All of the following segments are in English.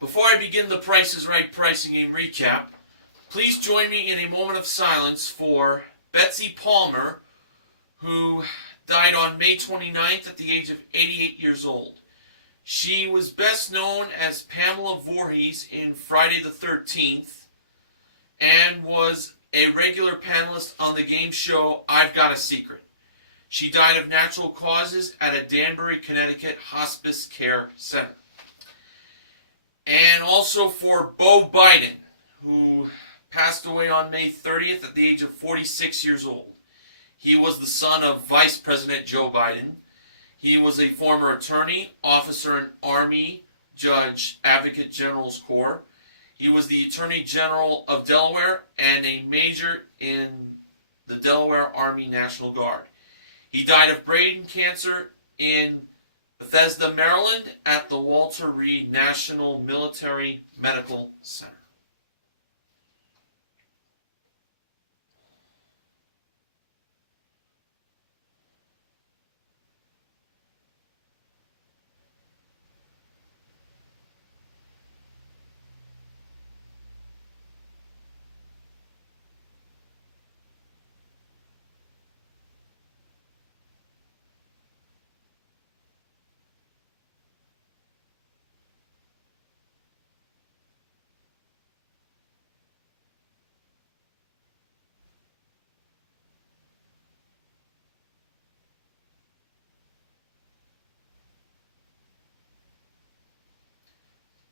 Before I begin the Price is Right pricing game recap, please join me in a moment of silence for Betsy Palmer, who died on May 29th at the age of 88 years old. She was best known as Pamela Voorhees in Friday the 13th and was a regular panelist on the game show I've Got a Secret. She died of natural causes at a Danbury, Connecticut hospice care center. And also for Beau Biden, who passed away on May 30th at the age of 46 years old. He was the son of Vice President Joe Biden. He was a former attorney, officer in Army, Judge, Advocate General's Corps. He was the Attorney General of Delaware and a major in the Delaware Army National Guard. He died of brain cancer in Bethesda, Maryland at the Walter Reed National Military Medical Center.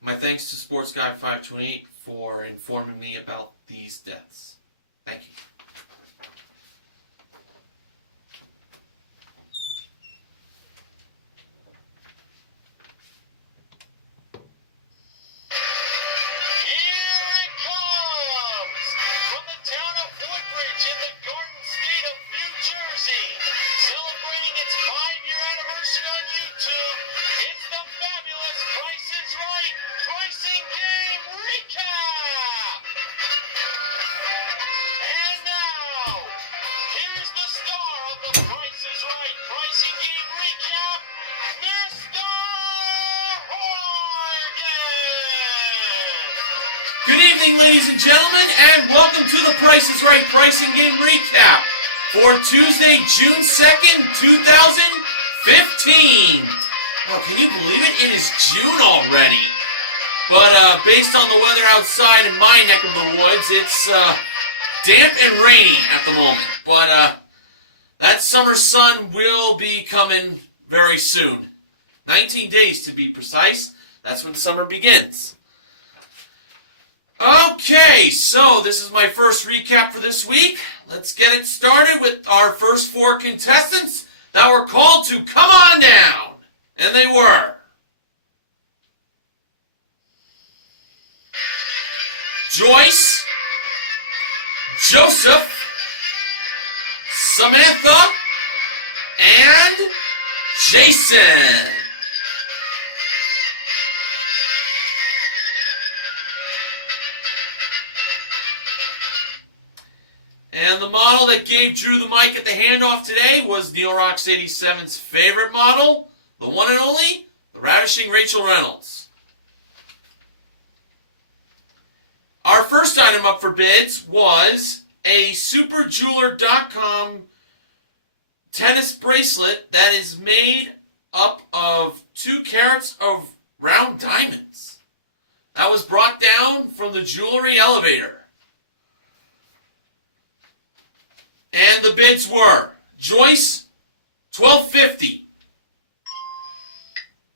My thanks to Sports Guy 528 for informing me about these deaths. Thank you. Good evening, ladies and gentlemen, and welcome to the Price is Right pricing game recap for Tuesday, June 2nd, 2015. Well, can you believe it? It is June already. But based on the weather outside in my neck of the woods, it's damp and rainy at the moment. But that summer sun will be coming very soon. 19 days to be precise. That's when summer begins. Okay, so this is my first recap for this week. Let's get it started with our first four contestants that were called to come on down. And they were Joyce, Joseph, Samantha, and Jason. And the model that gave Drew the mic at the handoff today was Neil Rocks 87's favorite model, the one and only, the Ravishing Rachel Reynolds. Our first item up for bids was a superjeweler.com tennis bracelet that is made up of 2 carats of round diamonds. That was brought down from the jewelry elevator. And the bids were Joyce, $12.50.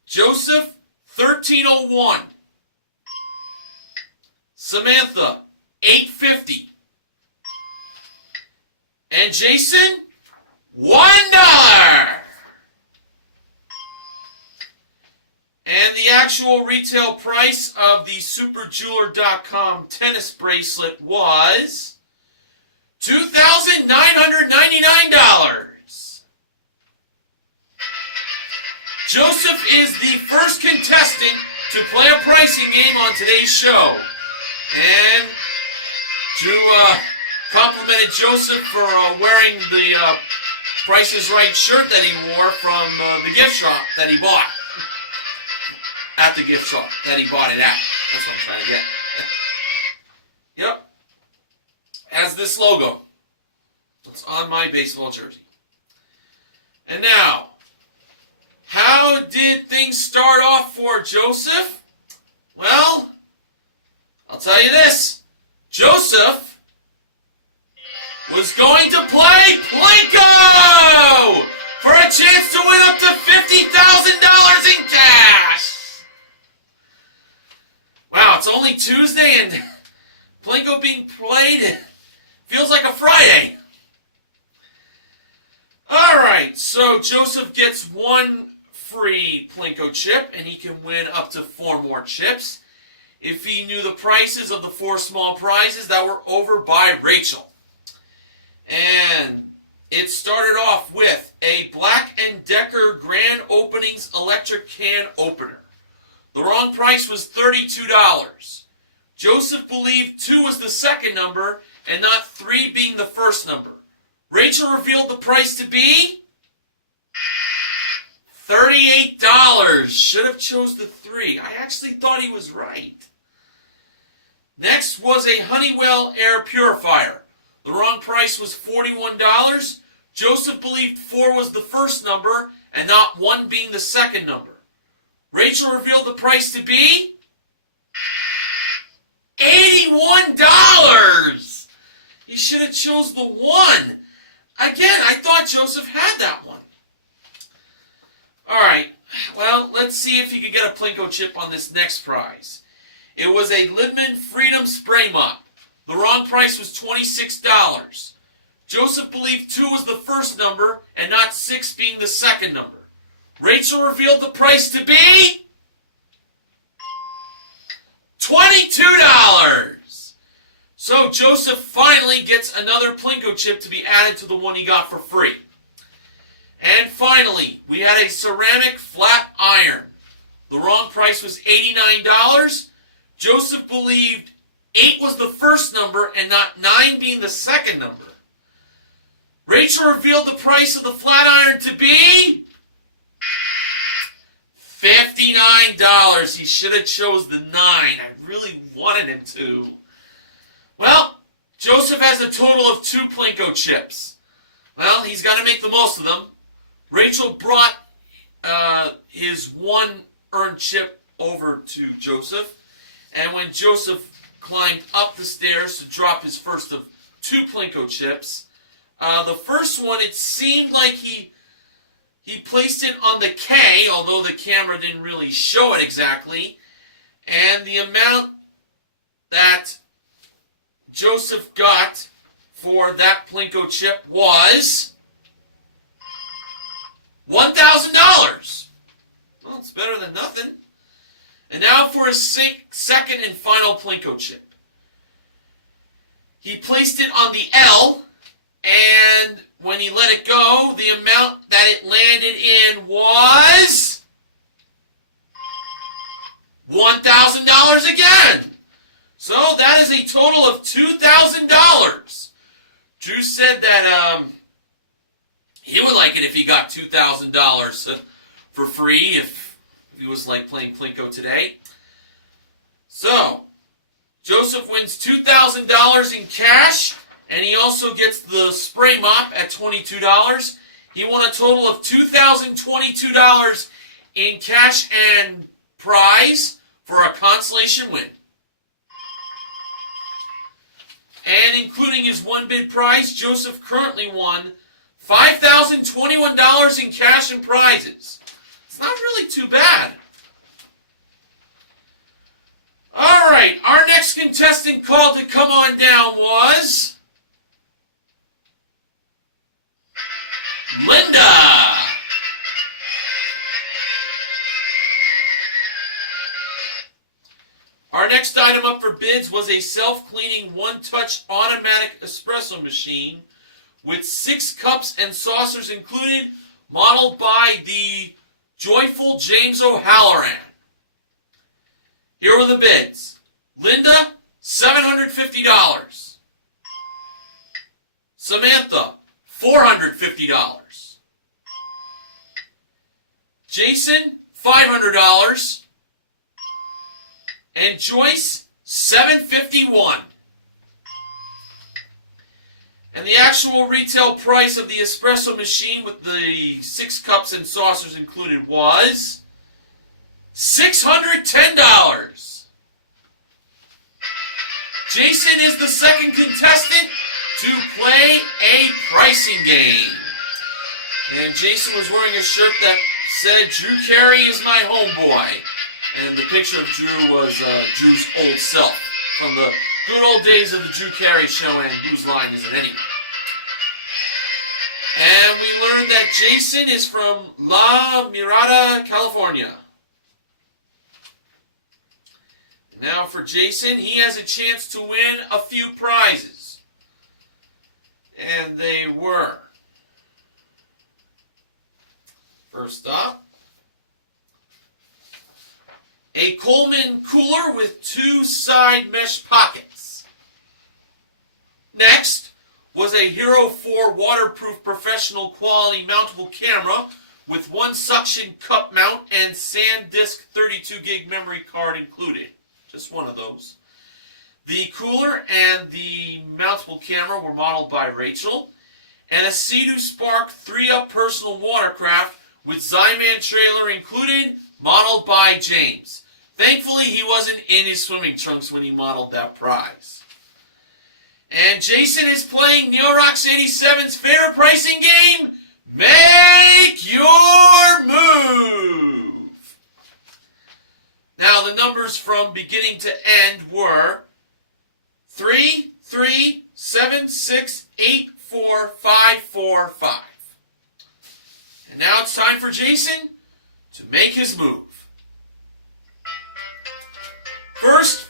Joseph, $13.01. Samantha, $8.50. And Jason, $1. And the actual retail price of the superjeweler.com tennis bracelet was $2,999. Joseph is the first contestant to play a pricing game on today's show. And Drew complimented Joseph for wearing the Price is Right shirt that he wore from the gift shop that he bought. At the gift shop that he bought it at. That's what I'm trying to get. Yep. Has this logo. It's on my baseball jersey. And now, how did things start off for Joseph? Well, I'll tell you this. Joseph was going to play Plinko for a chance to win up to $50,000 in cash. Wow, it's only Tuesday and Plinko being played feels like a Friday. Alright, so Joseph gets one free Plinko chip and he can win up to 4 more chips if he knew the prices of the 4 small prizes that were over by Rachel. And it started off with a Black & Decker Grand Openings electric can opener. The wrong price was $32. Joseph believed 2 was the second number and not 3 being the first number. Rachel revealed the price to be $38. Should have chose the 3. I actually thought he was right. Next was a Honeywell air purifier. The wrong price was $41. Joseph believed 4 was the first number and not 1 being the second number. Rachel revealed the price to be $81. He should have chose the 1. Again, I thought Joseph had that one. Alright, well, let's see if he could get a Plinko chip on this next prize. It was a Lidman Freedom Spray Mop. The wrong price was $26. Joseph believed 2 was the first number and not 6 being the second number. Rachel revealed the price to be $22. So Joseph finally gets another Plinko chip to be added to the one he got for free. And finally, we had a ceramic flat iron. The wrong price was $89. Joseph believed 8 was the first number and not 9 being the second number. Rachel revealed the price of the flat iron to be $59. He should have chose the 9. I really wanted him to. Well, Joseph has a total of 2 Plinko chips. Well, he's got to make the most of them. Rachel brought his 1 earned chip over to Joseph. And when Joseph climbed up the stairs to drop his first of 2 Plinko chips, the first one, it seemed like he placed it on the K, although the camera didn't really show it exactly. And the amount that Joseph got for that Plinko chip was $1,000. Well, it's better than nothing. And now for his second and final Plinko chip. He placed it on the L, and when he let it go, the amount that it landed in was $1,000 again. So that is a total of $2,000. Drew said that he would like it if he got $2,000 for free if he was like playing Plinko today. So Joseph wins $2,000 in cash, and he also gets the spray mop at $22. He won a total of $2,022 in cash and prize for a consolation win. And including his 1 bid prize, Joseph currently won $5,021 in cash and prizes. It's not really too bad. Alright, our next contestant called to come on down was Linda. Our next item up for bids was a self-cleaning one-touch automatic espresso machine with 6 cups and saucers included, modeled by the joyful James O'Halloran. Here were the bids. Linda, $750. Samantha, $450. Jason, $500. And Joyce, $7.51. And the actual retail price of the espresso machine with the 6 cups and saucers included was $610. Jason is the second contestant to play a pricing game. And Jason was wearing a shirt that said, "Drew Carey is my homeboy." And the picture of Drew was Drew's old self from the good old days of the Drew Carey show and Whose Line Is It Anyway? And we learned that Jason is from La Mirada, California. Now for Jason, he has a chance to win a few prizes. And they were, first up, a Coleman cooler with 2 side mesh pockets. Next was a Hero 4 waterproof professional quality mountable camera with 1 suction cup mount and SanDisk 32 gig memory card included. Just one of those. The cooler and the mountable camera were modeled by Rachel, and a Sea-Doo Spark 3-up personal watercraft with Zyman trailer included, modeled by James. Thankfully, he wasn't in his swimming trunks when he modeled that prize. And Jason is playing NeoRox 87's favorite pricing game, Make Your Move. Now, the numbers from beginning to end were 3, 3, 7, 6, 8, 4, 5, 4, 5. And now it's time for Jason to make his move. First,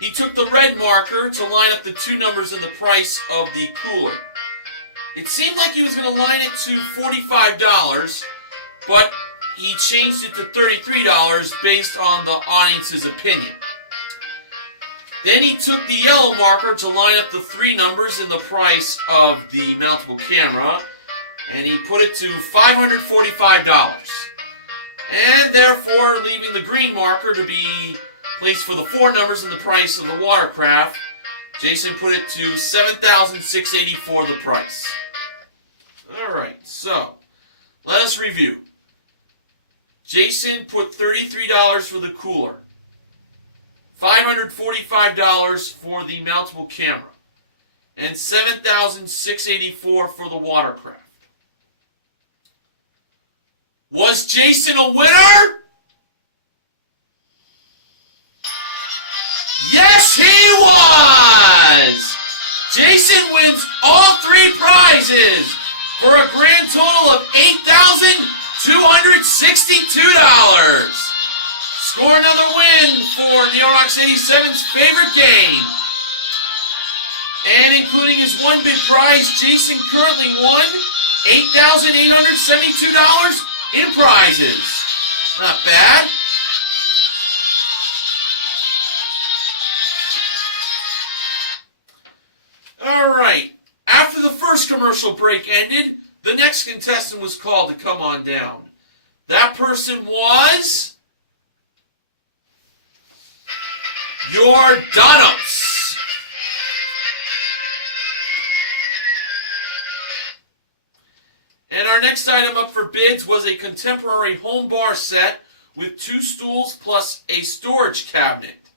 he took the red marker to line up the 2 numbers in the price of the cooler. It seemed like he was going to line it to $45, but he changed it to $33 based on the audience's opinion. Then he took the yellow marker to line up the 3 numbers in the price of the mountable camera, and he put it to $545. And therefore, leaving the green marker to be placed for the 4 numbers in the price of the watercraft, Jason put it to $7,684 the price. Alright, so let us review. Jason put $33 for the cooler, $545 for the mountable camera, and $7,684 for the watercraft. Was Jason a winner? Yes, he was! Jason wins all 3 prizes for a grand total of $8,262. Score another win for NeoRox 87's favorite game. And including his 1 big prize, Jason currently won $8,872 in prizes. Not bad. Alright, after the first commercial break ended, the next contestant was called to come on down. That person was Jordanos. And our next item up for bids was a contemporary home bar set with 2 stools plus a storage cabinet,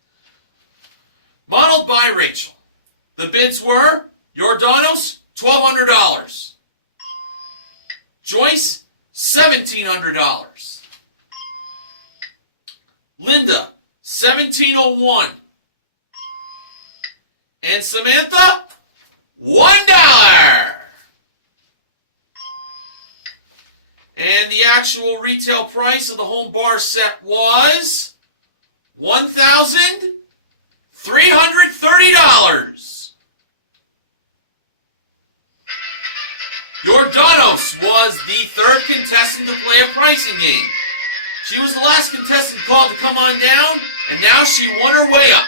modeled by Rachel. The bids were Jordanos, $1,200. Joyce, $1,700. Linda, $1,701. And Samantha, $1. And the actual retail price of the home bar set was $1,330. Jordanos was the 3rd contestant to play a pricing game. She was the last contestant called to come on down, and now she won her way up.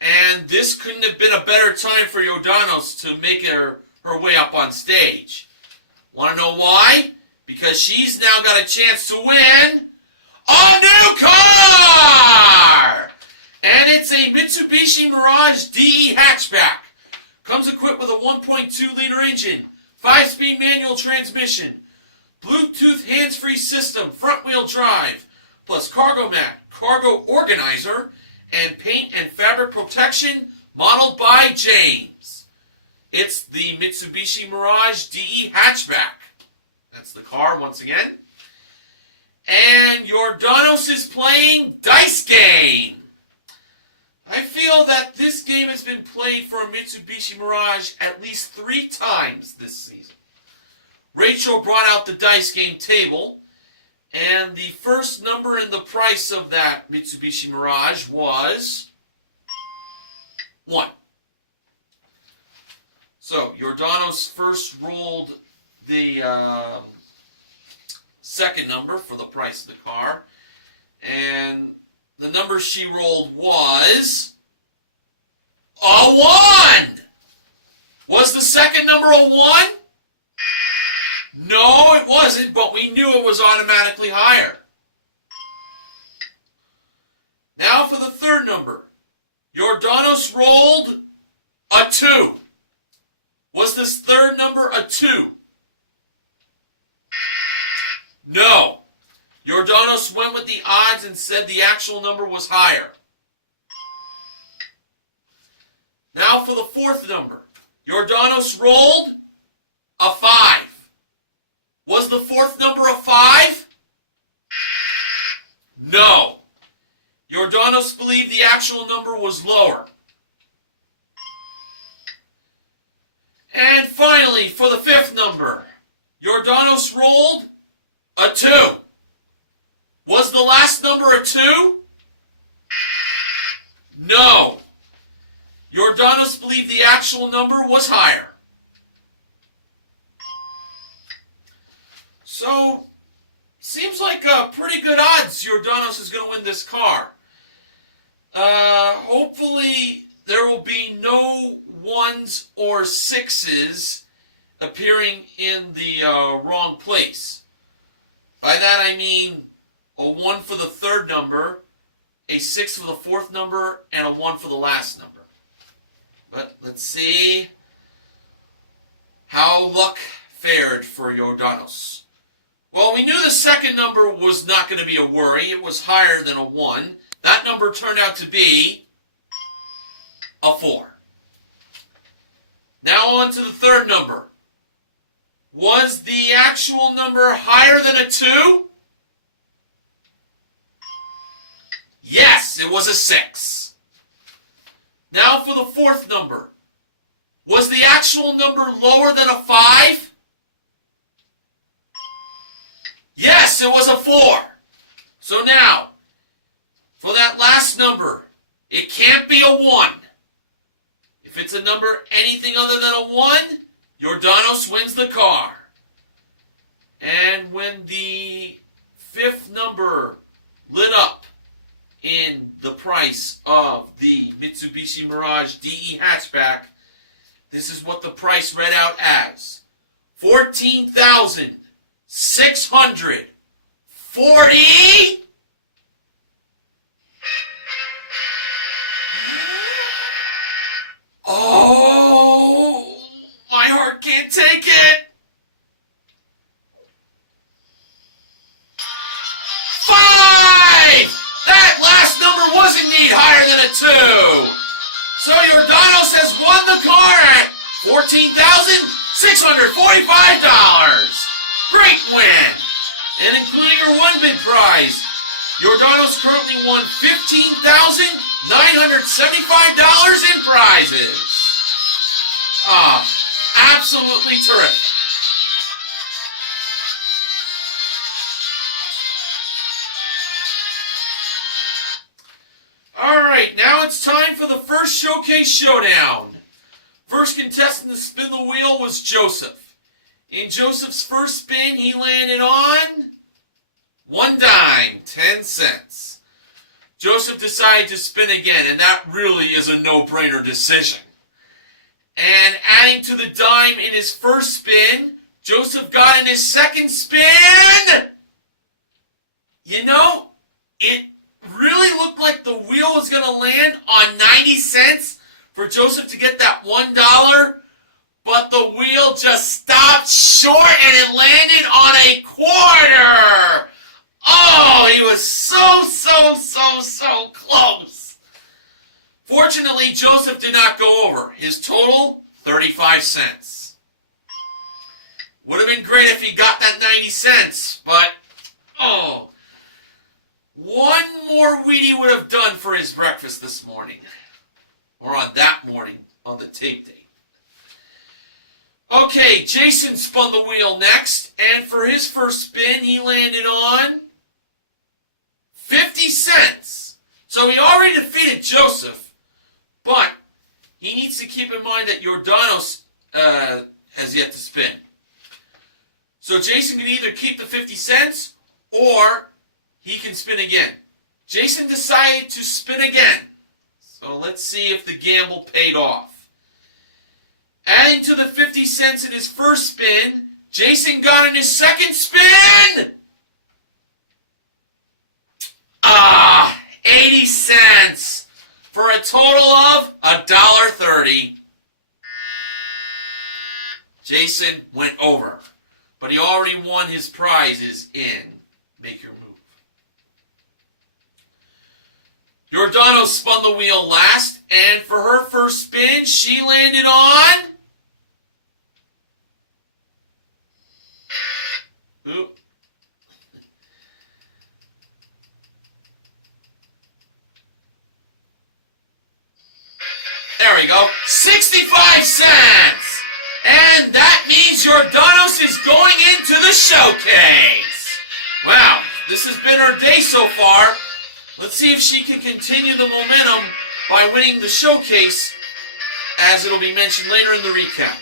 And this couldn't have been a better time for Jordanos to make her way up on stage. Want to know why? Because she's now got a chance to win a new car! And it's a Mitsubishi Mirage DE hatchback. Comes equipped with a 1.2-liter engine, 5-speed manual transmission, Bluetooth hands-free system, front-wheel drive, plus cargo mat, cargo organizer, and paint and fabric protection, modeled by James. It's the Mitsubishi Mirage DE hatchback. That's the car once again. And Jordanos is playing Dice Game. I feel that this game has been played for a Mitsubishi Mirage at least 3 times this season. Rachel brought out the Dice Game table, and the first number in the price of that Mitsubishi Mirage was 1. So, Jordanos first rolled the second number for the price of the car, and the number she rolled was a 1! Was the second number a 1? No, it wasn't, but we knew it was automatically higher. Now for the third number. Jordanos rolled a 2. Was this third number a 2? No. Jordanos went with the odds and said the actual number was higher. Now for the fourth number. Jordanos rolled a 5. Was the fourth number a 5? No. Jordanos believed the actual number was lower. And finally, for the fifth number, Jordanos rolled a 2. Was the last number a 2? No. Jordanos believed the actual number was higher. So, seems like pretty good odds Jordanos is going to win this car. Hopefully there will be no 1s or 6s appearing in the wrong place. By that I mean a 1 for the third number, a 6 for the fourth number, and a 1 for the last number. But let's see how luck fared for Jordanos. Well, we knew the second number was not going to be a worry. It was higher than a 1. That number turned out to be a 4. Now on to the third number. Was the actual number higher than a 2? Yes, it was a 6. Now for the fourth number. Was the actual number lower than a 5? Yes, it was a 4. So now, for that last number, it can't be a 1. If it's a number anything other than a 1, Jordanos wins the car. And when the fifth number lit up in the price of the Mitsubishi Mirage DE hatchback, this is what the price read out as. $14,640. Oh, my heart can't take it. 5! That last number was indeed higher than a 2. So Jordanos has won the car at $14,645. Great win! And including her 1-bid prize, Jordanos currently won $15,975 in prizes. Absolutely terrific. Alright, now it's time for the first Showcase Showdown. First contestant to spin the wheel was Joseph. In Joseph's first spin, he landed on 1 dime, 10 cents. Joseph decided to spin again, and that really is a no-brainer decision. And adding to the dime in his first spin, Joseph got in his second spin. You know, It really looked like the wheel was going to land on 90 cents for Joseph to get that $1, but the wheel just stopped short and it landed on a quarter. Oh, he was so close. Fortunately, Joseph did not go over. His total, 35 cents. Would have been great if he got that 90 cents, but, oh, one more wheat he would have done for his breakfast this morning. Or on that morning, on the tape day. Okay, Jason spun the wheel next, and for his first spin, he landed on 50 cents. So he already defeated Joseph, but he needs to keep in mind that Jordanos has yet to spin. So Jason can either keep the 50 cents, or he can spin again. Jason decided to spin again. So let's see if the gamble paid off. Adding to the 50 cents in his first spin, Jason got in his second spin! 80 cents for a total of $1.30. Jason went over, but he already won his prizes in Make Your Move. Jordanos spun the wheel last, and for her first spin, she landed on... Ooh. There we go. 65 cents! And that means Jordanos is going into the showcase. Wow, this has been her day so far. Let's see if she can continue the momentum by winning the showcase, as it'll be mentioned later in the recap.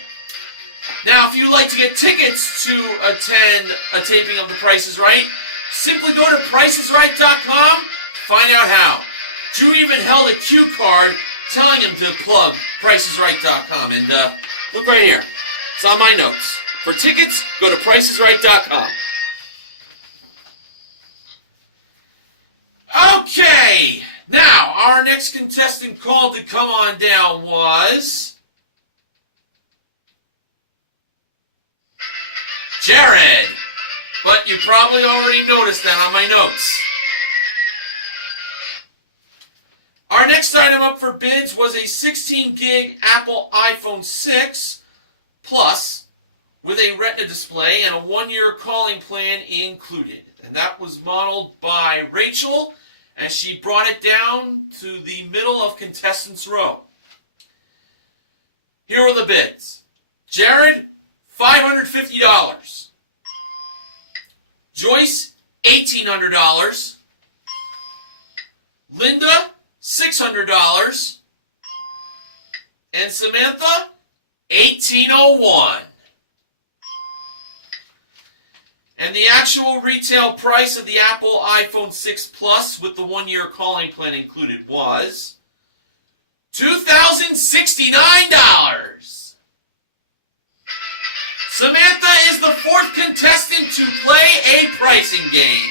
Now, if you'd like to get tickets to attend a taping of The Price is Right, simply go to PricesRight.com to find out how. Drew even held a cue card telling him to plug PricesRight.com. And look right here. It's on my notes. For tickets, go to PricesRight.com. Okay, now our next contestant called to come on down was Jared. But you probably already noticed that on my notes. Our next item up for bids was a 16 gig Apple iPhone 6 Plus with a Retina display and a 1-year calling plan included. And that was modeled by Rachel, as she brought it down to the middle of contestants' row. Here are the bids. Jared, $550. Joyce, $1,800. Linda, $600. And Samantha, $1,801. And the actual retail price of the Apple iPhone 6 Plus with the 1-year calling plan included was $2,069. Samantha is the fourth contestant to play a pricing game.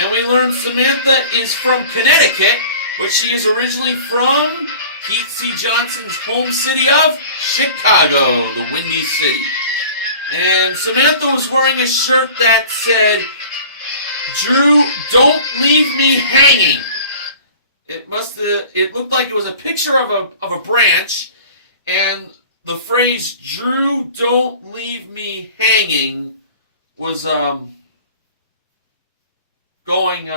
And we learned Samantha is from Connecticut, but she is originally from Keith C. Johnson's home city of Chicago, the Windy City. And Samantha was wearing a shirt that said, "Drew, don't leave me hanging." It looked like it was a picture of a branch, and the phrase "Drew, don't leave me hanging" was going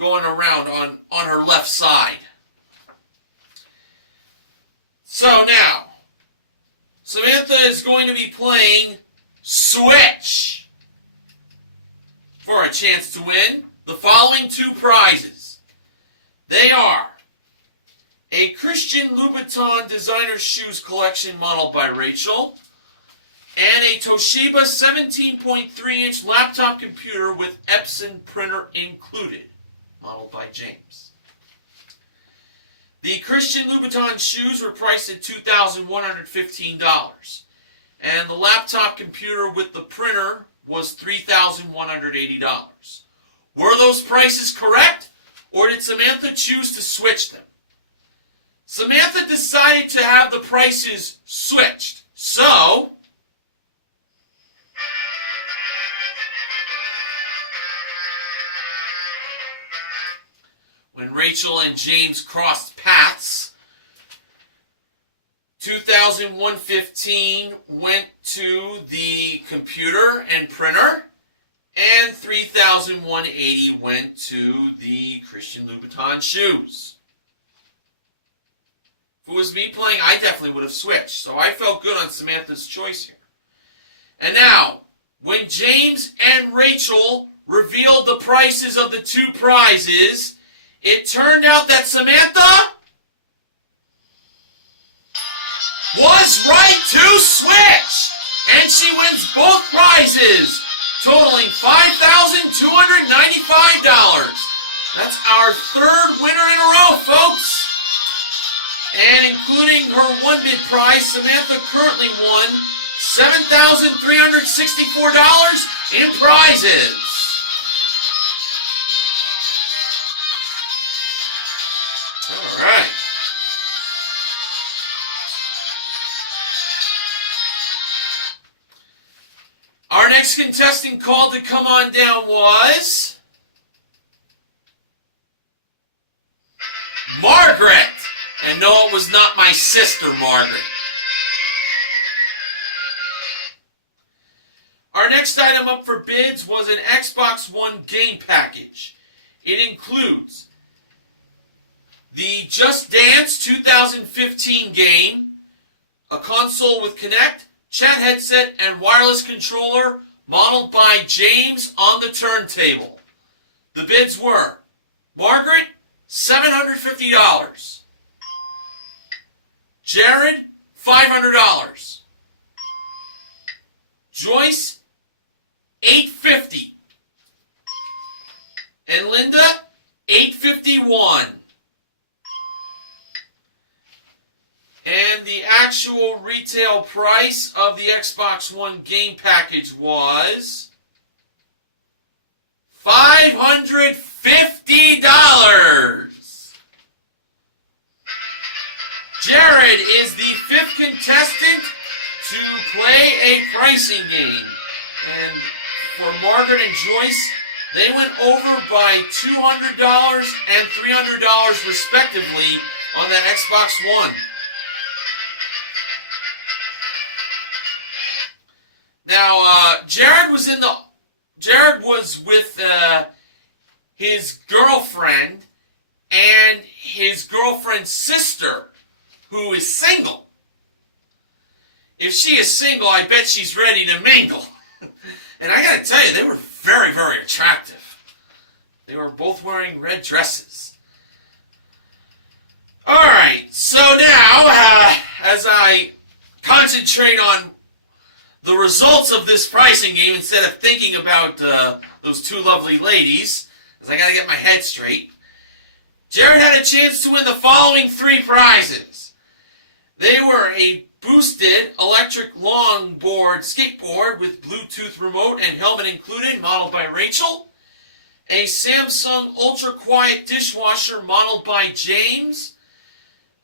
around on her left side. So now, Samantha is going to be playing Switch for a chance to win the following two prizes. They are a Christian Louboutin designer shoes collection modeled by Rachel, and a Toshiba 17.3-inch laptop computer with Epson printer included, modeled by James. The Christian Louboutin shoes were priced at $2,115, and the laptop computer with the printer was $3,180. Were those prices correct, or did Samantha choose to switch them? Samantha decided to have the prices switched. So, when Rachel and James crossed paths, 2001.15 went to the computer and printer, and 3001.80 went to the Christian Louboutin shoes. If it was me playing, I definitely would have switched. So I felt good on Samantha's choice here. And now, when James and Rachel revealed the prices of the two prizes, it turned out that Samantha was right to switch. And she wins both prizes, totaling $5,295. That's our third winner in a row, folks. And including her one bid prize, Samantha currently won $7,364 in prizes. All right. Our next contestant called to come on down was Margaret. And no, it was not my sister, Margaret. Our next item up for bids was an Xbox One game package. It includes the Just Dance 2015 game, a console with Kinect, chat headset, and wireless controller modeled by James on the turntable. The bids were Margaret, $750. Jared, $500. Joyce, $850. And Linda, $851. And the actual retail price of the Xbox One game package was $550. Jared is the fifth contestant to play a pricing game. And for Margaret and Joyce, they went over by $200 and $300 respectively on that Xbox One. Now, Jared was with his girlfriend and his girlfriend's sister, who is single. If she is single, I bet she's ready to mingle. And I gotta tell you, they were very, very attractive. They were both wearing red dresses. Alright, so now, as I concentrate on the results of this pricing game instead of thinking about those two lovely ladies, because I gotta get my head straight, Jared had a chance to win the following three prizes. They were a boosted electric longboard skateboard with Bluetooth remote and helmet included, modeled by Rachel. A Samsung Ultra Quiet dishwasher modeled by James.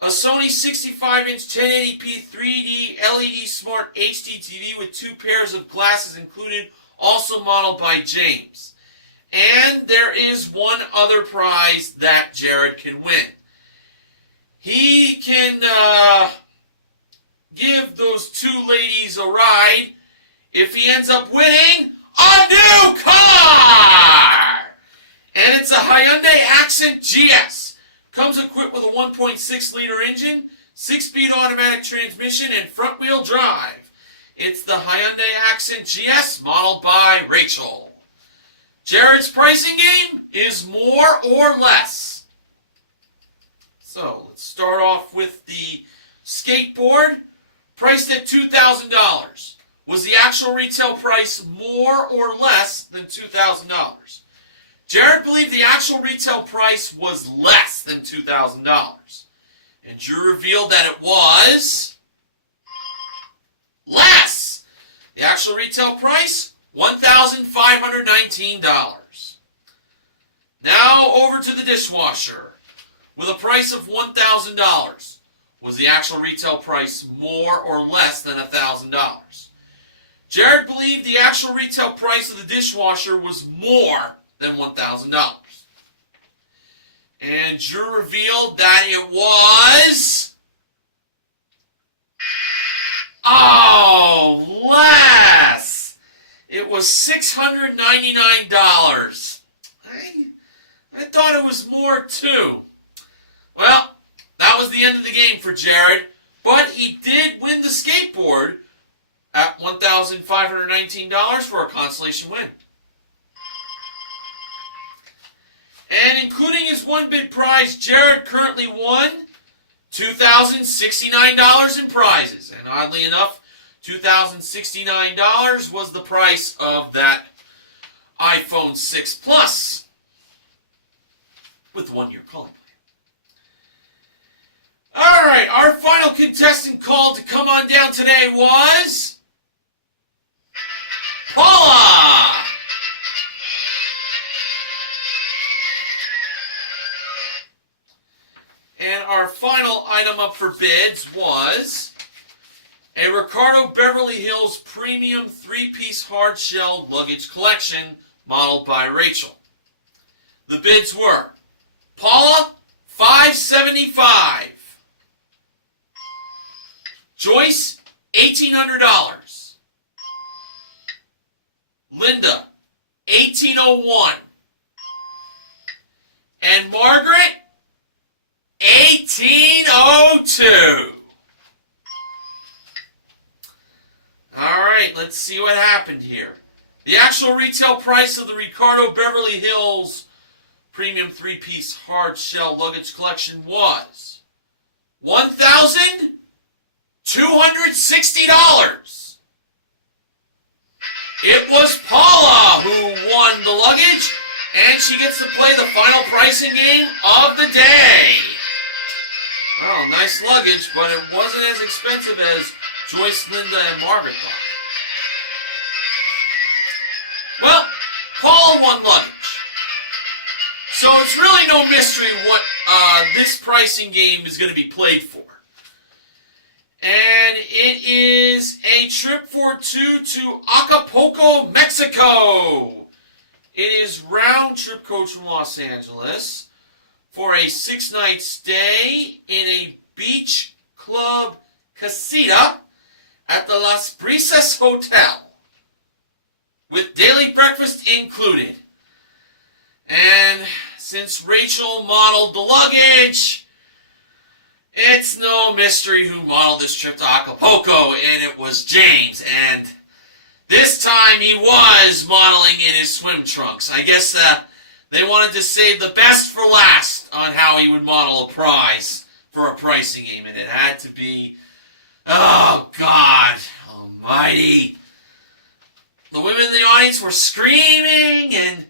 A Sony 65-inch 1080p 3D LED Smart HD TV with 2 pairs of glasses included, also modeled by James. And there is one other prize that Jared can win. He can give those two ladies a ride if he ends up winning a new car! And it's a Hyundai Accent GS. Comes equipped with a 1.6-liter engine, 6-speed automatic transmission, and front-wheel drive. It's the Hyundai Accent GS, modeled by Rachel. Jared's pricing game is more or less. So, let's start off with the skateboard, priced at $2,000. Was the actual retail price more or less than $2,000? Jared believed the actual retail price was less than $2,000. And Drew revealed that it was less. The actual retail price, $1,519. Now over to the dishwasher. With a price of $1,000. Was the actual retail price more or less than $1,000? Jared believed the actual retail price of the dishwasher was more than $1,000. And Drew revealed that it was... oh, less! It was $699. I thought it was more too. Well, that was the end of the game for Jared, but he did win the skateboard at $1,519 for a consolation win. And including his one bid prize, Jared currently won $2,069 in prizes. And oddly enough, $2,069 was the price of that iPhone 6 Plus with 1 year calling plan. Alright, our final contestant called to come on down today was Paula! And our final item up for bids was a Ricardo Beverly Hills Premium 3-piece hard-shell luggage collection modeled by Rachel. The bids were Paula, $575. Joyce, $1,800. Linda, $1,801. And Margaret, $1,802. Alright, let's see what happened here. The actual retail price of the Ricardo Beverly Hills Premium 3-piece hard shell luggage collection was $1,260. It was Paula who won the luggage, and she gets to play the final pricing game of the day. Well, nice luggage, but it wasn't as expensive as Joyce, Linda, and Margaret thought. Well, Paula won luggage. So it's really no mystery what this pricing game is going to be played for. And it is a trip for two to Acapulco, Mexico. It is round trip coach from Los Angeles for a 6-night stay in a beach club casita at the Las Brisas Hotel with daily breakfast included. And since Rachel modeled the luggage, it's no mystery who modeled this trip to Acapulco, and it was James. And this time he was modeling in his swim trunks. I guess they wanted to save the best for last on how he would model a prize for a pricing game, and it had to be, oh God almighty. The women in the audience were screaming, and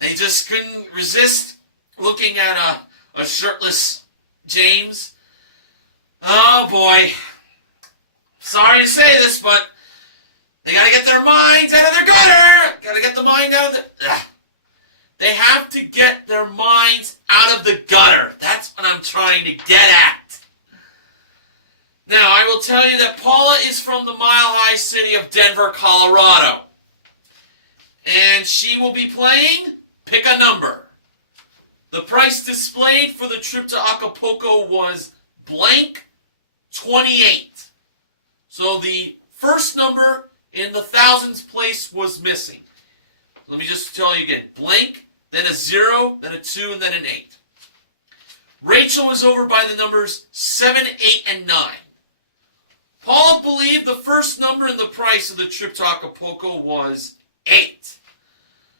they just couldn't resist looking at a shirtless James. Oh boy. Sorry to say this, but they gotta get their minds out of their gutter. Gotta get the mind out of the... They have to get their minds out of the gutter. That's what I'm trying to get at. Now, I will tell you that Paula is from the mile-high city of Denver, Colorado. And she will be playing Pick a Number. The price displayed for the trip to Acapulco was blank 28. So the first number in the thousands place was missing. Let me just tell you again. Blank, then a 0, then a 2, and then an 8. Rachel was over by the numbers 7, 8, and 9. Paul believed the first number in the price of the trip to Acapulco was 8.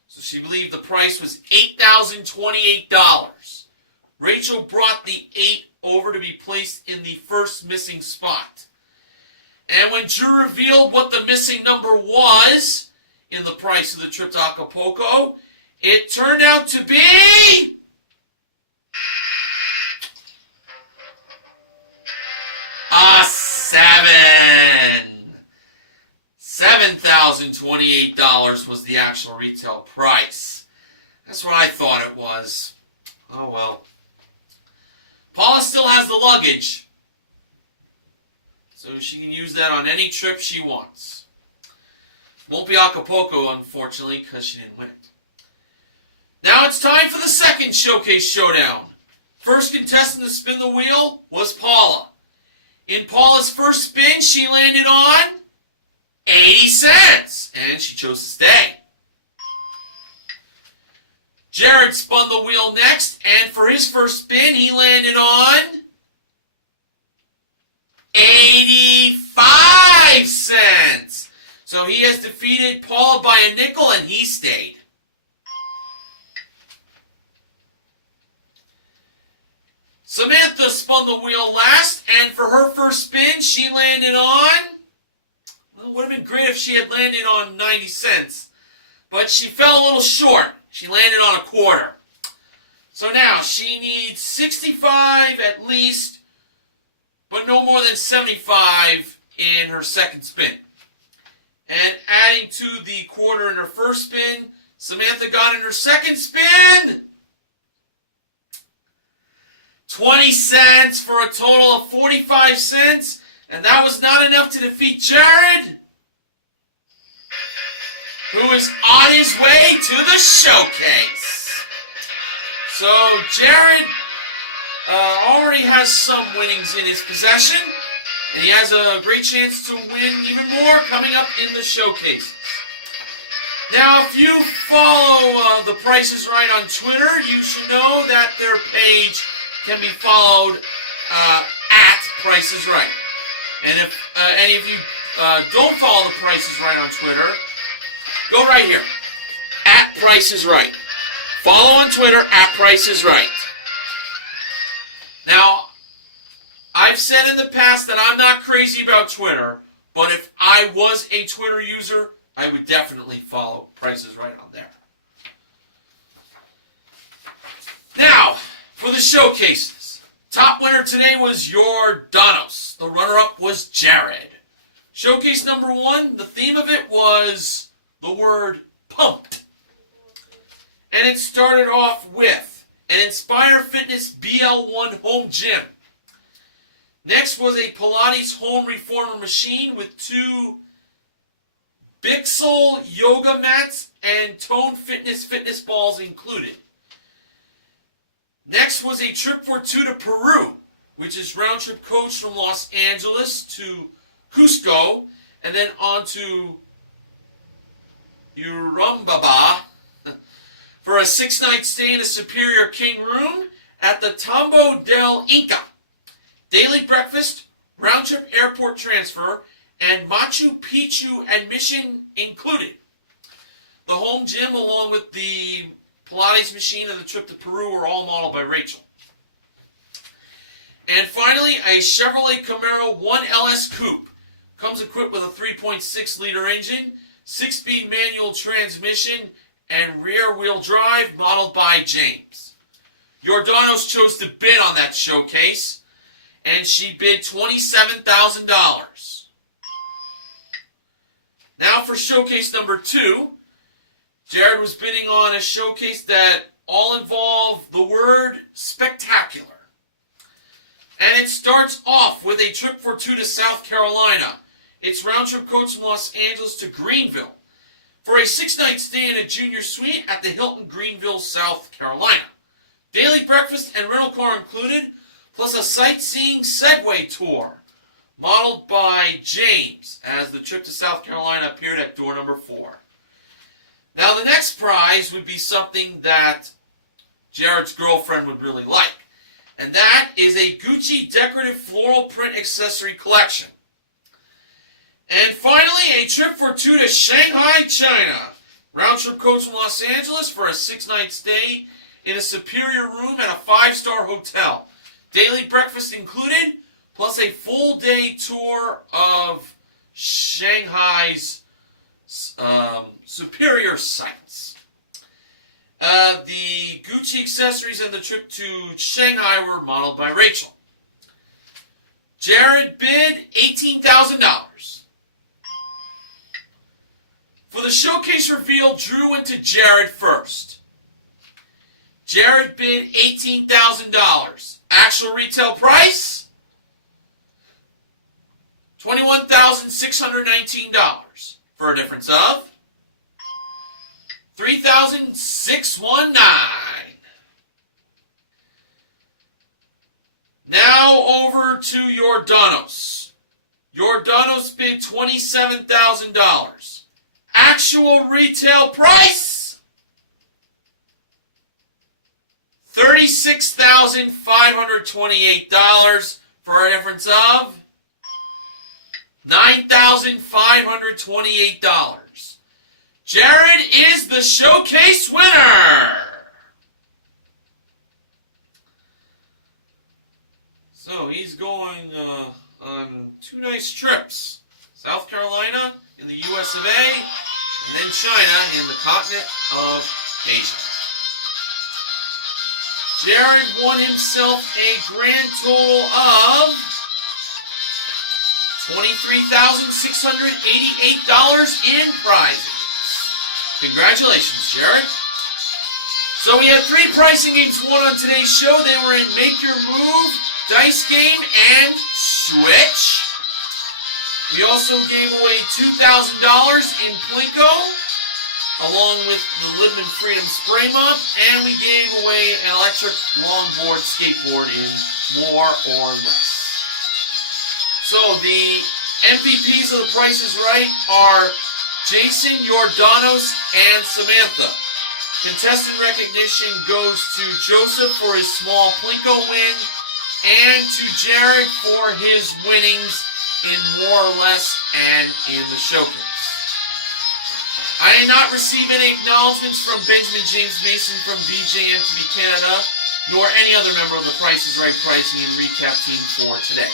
So she believed the price was $8,028. Rachel brought the 8 over to be placed in the first missing spot. And when Drew revealed what the missing number was in the price of the trip to Acapulco, it turned out to be... a 7. $7,028 was the actual retail price. That's what I thought it was. Oh well. Paula still has the luggage, so she can use that on any trip she wants. Won't be Acapulco, unfortunately, because she didn't win it. Now it's time for the second showcase showdown. First contestant to spin the wheel was Paula. In Paula's first spin, she landed on 80 cents, and she chose to stay. Jared spun the wheel next, and for his first spin, he landed on 85 cents. So he has defeated Paula by a nickel, and he stayed. Samantha spun the wheel last, and for her first spin, she landed on, well, it would have been great if she had landed on 90 cents, but she fell a little short. She landed on a quarter. So now she needs 65 at least, but no more than 75 in her second spin. And adding to the quarter in her first spin, Samantha got in her second spin 20 cents for a total of 45 cents. And that was not enough to defeat Jared, who is on his way to the showcase. So Jared already has some winnings in his possession, and he has a great chance to win even more coming up in the showcases. Now, if you follow The Price is Right on Twitter, you should know that their page can be followed at Price is Right. And if any of you don't follow The Price is Right on Twitter, go right here, at Price is Right. Follow on Twitter, at Price is Right. Now, I've said in the past that I'm not crazy about Twitter, but if I was a Twitter user, I would definitely follow Price is Right on there. Now, for the showcases. Top winner today was Jordanos. The runner-up was Jared. Showcase number 1, the theme of it was the word pumped. And it started off with an Inspire Fitness BL1 home gym. Next was a Pilates home reformer machine with 2 Bixel yoga mats and Tone fitness balls included. Next was a trip for 2 to Peru, which is round trip coach from Los Angeles to Cusco, and then on to Urubamba for a 6-night stay in a Superior King room at the Tambo del Inca. Daily breakfast, round trip airport transfer, and Machu Picchu admission included. The home gym, along with the Pilates machine and the trip to Peru, were all modeled by Rachel. And finally, a Chevrolet Camaro 1LS Coupe. Comes equipped with a 3.6-liter engine, 6-speed manual transmission, and rear-wheel drive, modeled by James. Jordanos chose to bid on that showcase, and she bid $27,000. Now for showcase number 2, Jared was bidding on a showcase that all involve the word spectacular. And it starts off with a trip for 2 to South Carolina. It's round trip coach from Los Angeles to Greenville for a 6-night stay in a junior suite at the Hilton Greenville, South Carolina. Daily breakfast and rental car included, plus a sightseeing Segway tour, modeled by James, as the trip to South Carolina appeared at door number 4. Now the next prize would be something that Jared's girlfriend would really like, and that is a Gucci decorative floral print accessory collection. And finally, a trip for 2 to Shanghai, China. Round trip coach from Los Angeles for a 6-night stay in a superior room at a 5-star hotel. Daily breakfast included, plus a full day tour of Shanghai's superior sites. The Gucci accessories and the trip to Shanghai were modeled by Rachel. Jared bid $18,000. For the showcase reveal, Drew went to Jared first. Jared bid $18,000. Actual retail price? $21,619. For a difference of $3,619. Now over to Yordanos. Yordanos bid $27,000. Actual retail price? $36,528 for a difference of $9,528. Jared is the showcase winner. So he's going on 2 nice trips. South Carolina in the US of A, and then China in the continent of Asia. Jared won himself a grand total of $23,688 in prizes. Congratulations, Jared. So we had 3 pricing games won on today's show. They were in Make Your Move, Dice Game, and Switch. We also gave away $2,000 in Plinko, along with the Libman Freedom Spray Mop, and we gave away an electric longboard skateboard in More or Less. So the MVPs of The Price is Right are Jason, Yordanos, and Samantha. Contestant recognition goes to Joseph for his small Plinko win, and to Jared for his winnings in More or Less and in the showcase. I did not receive any acknowledgments from Benjamin James Mason from BJMTV Canada, nor any other member of the Price is Right pricing and recap team for today.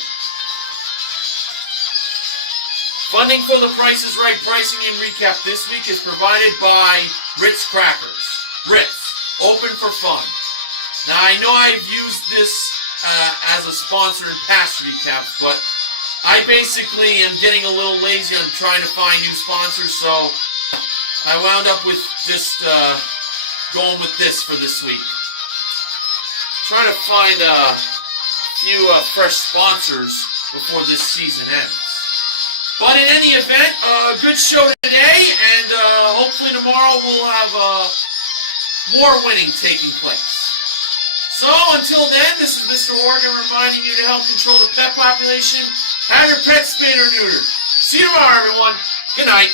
Funding for the Price is Right pricing and recap this week is provided by Ritz Crackers. Ritz, open for fun. Now I know I've used this as a sponsor in past recaps, but I basically am getting a little lazy on trying to find new sponsors, so I wound up with just going with this for this week. Trying to find a few fresh sponsors before this season ends. But in any event, a good show today, and hopefully tomorrow we'll have more winning taking place. So until then, this is Mr. Horgan reminding you to help control the pet population. Have your pets spayed or neutered. See you tomorrow, everyone. Good night.